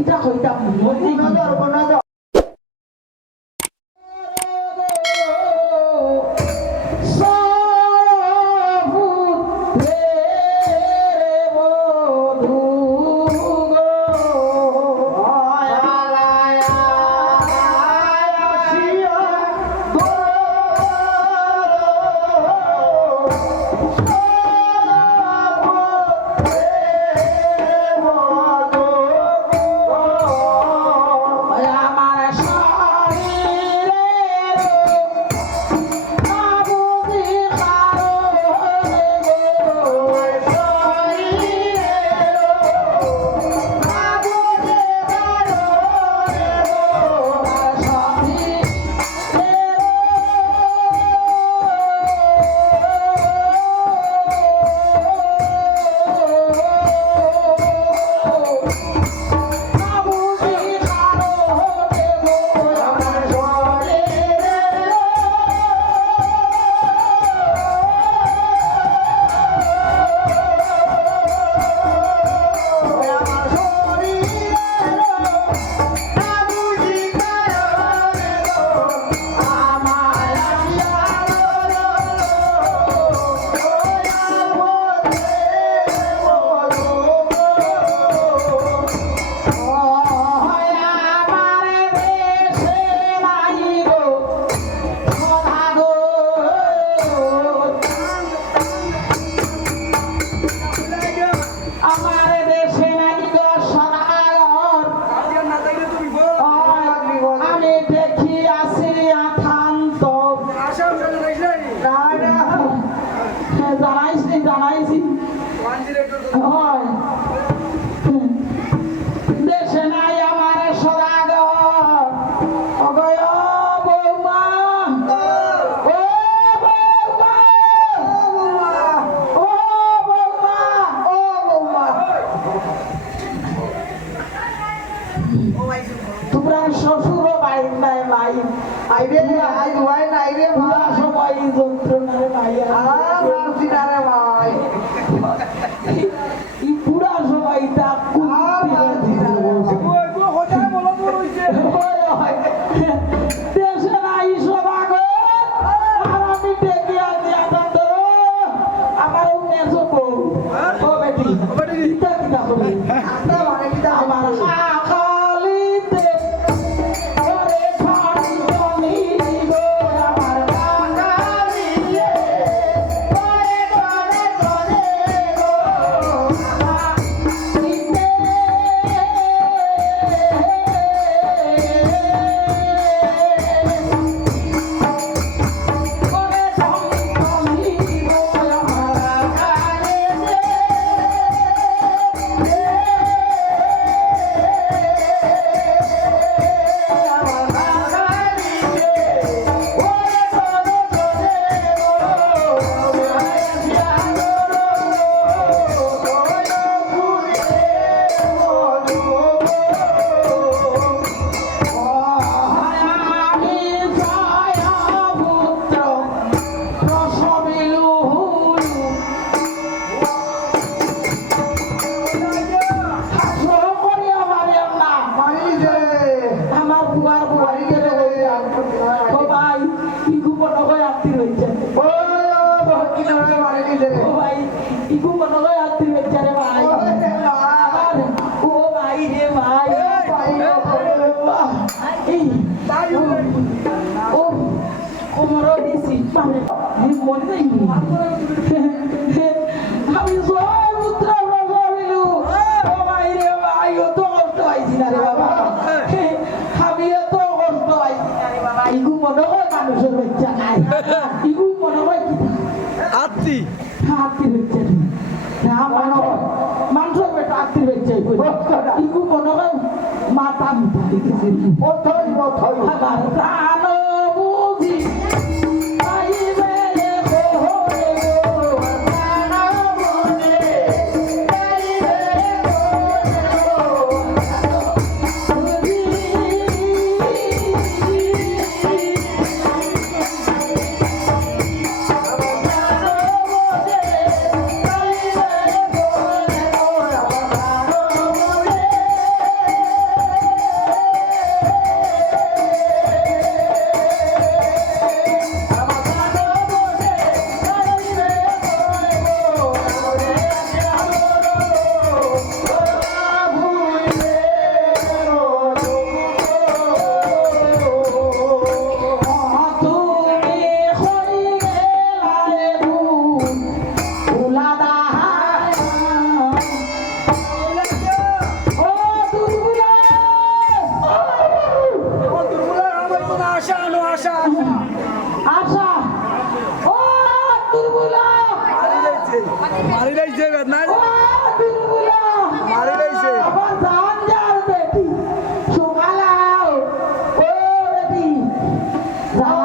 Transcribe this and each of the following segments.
কিটা করিতাম নজর তোমরা শ্বশুর বাড়ি নাই মাই আইবে আই দুয়াই নাই রে পুরা সময় যন্ত্রণারে মাই আ মারছি না রে ভাই এই পুরা সময় তা কুন্তি দেশে এই ও কোমর দিছি মানে মনে নেই আমি জয় পুত্র ভাবিলু ও ভাই রে ভাই ও তো কষ্ট হয়েছি না রে বাবা আমি এত কষ্ট হয়েছি না রে বাবা ইগু মনে হয় মানুষের বাচ্চা নাই ইগু মনে হয় কি আত্মি হাতির বাচ্চা না মানব মানুষের বেটা হয় মাথা ও ওঠই ওঠই আমার প্রাণ যাও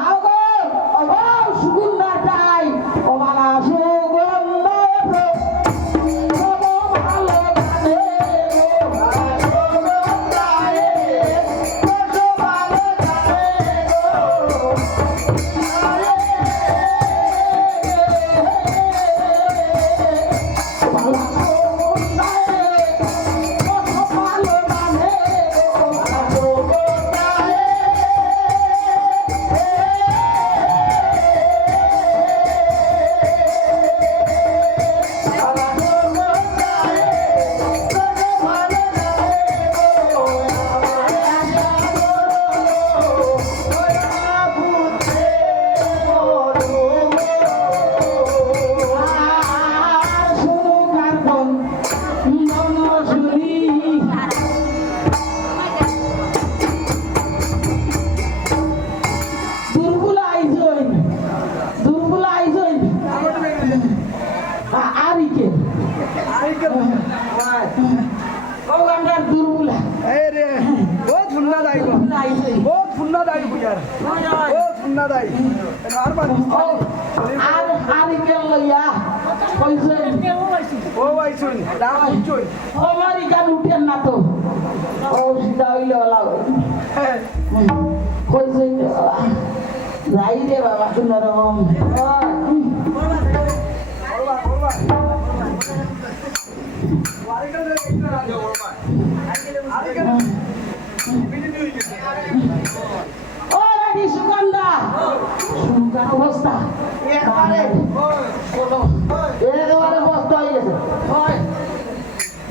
বহুত ফুন্না দাইব ইয়ার। বহুত ফুন্না দাই আর বানি আর আরিকে লইয়া কইছেন ও আইছুন দাম উচ্চই ও মারি উঠেন না তো? ও সিধা হইলে ওলা কইছেন যাই রে বাবা কোনো রকম একবারে কোনো একেবারে বস্ত হয়ে গেছে।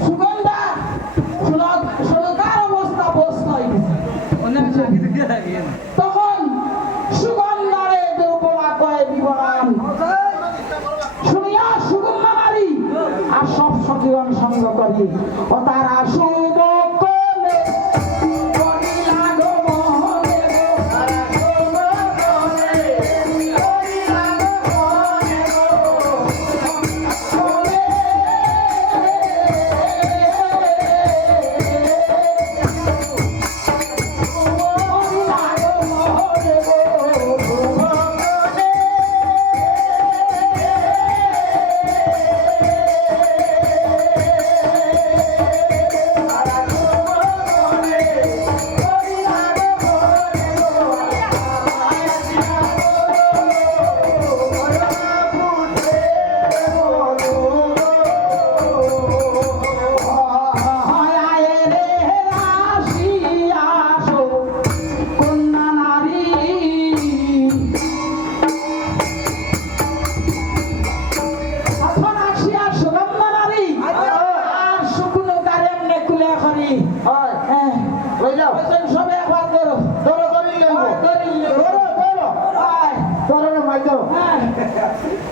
সুগন্ধা সুলভ অবস্থা বস্ত হয়ে গেছে। তখন সুগন্ধারে দুর্বলা কয় বিবরণ। শুনিয়া সুগন্ধা নারী আর সব সখীগণ সঙ্গ করি ও তারা শুভ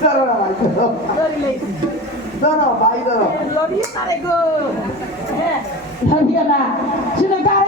ধরো না ভাই ধরো। ভাই ধরো। না। শুনে কারে